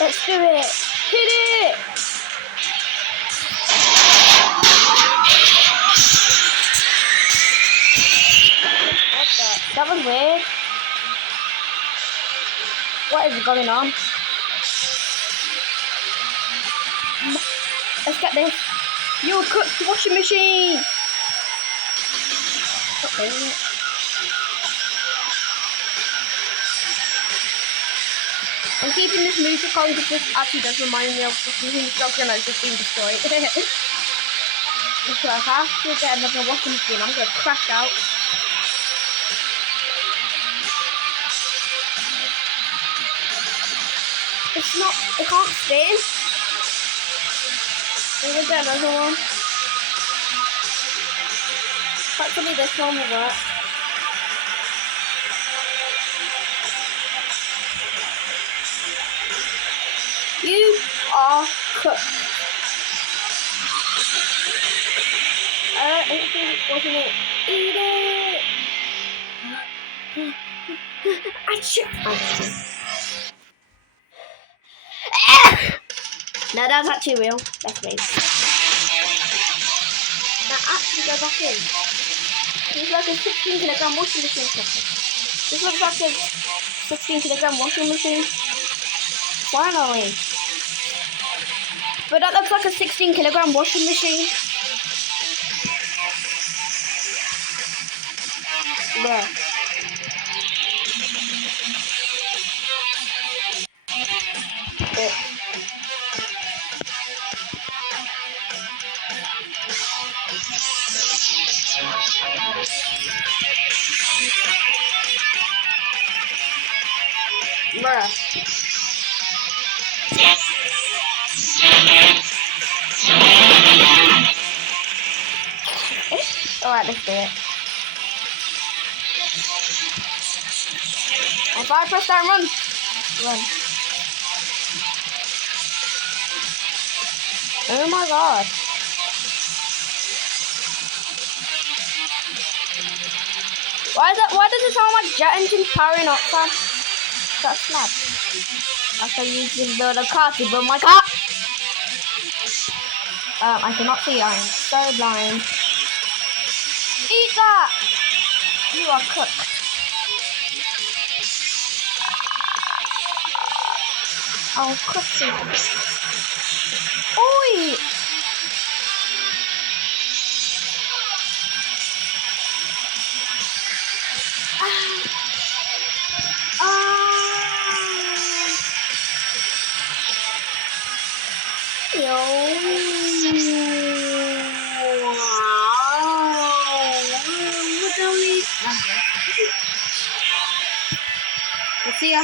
Let's do it. Hit it. What the? That was weird. What is going on? Let's get this. You cooked washing machine. Okay. I'm keeping this music on because this actually does remind me of something that's going to just being destroyed. So I have to get another washing machine. I'm going to crash out. It's not, it can't spin. I'm going to get another one. Hopefully this one will work. You are cooked. Wasn't it? Eat it! No, that's actually real. That's me. Now actually go back in. This looks like a 16 kilogram washing machine. This looks like a 16 kilogram washing machine. Finally. But that looks like a 16 kilogram washing machine. Yeah. Bruh. Alright, let's do it. If I press that, run. Run. Oh my god. Why does it sound like jet engines powering up, Sam? That's slap. After using build a car to build my car. I cannot see. I'm so blind. Eat that! You are cooked. I'll cook you. Oi! See ya.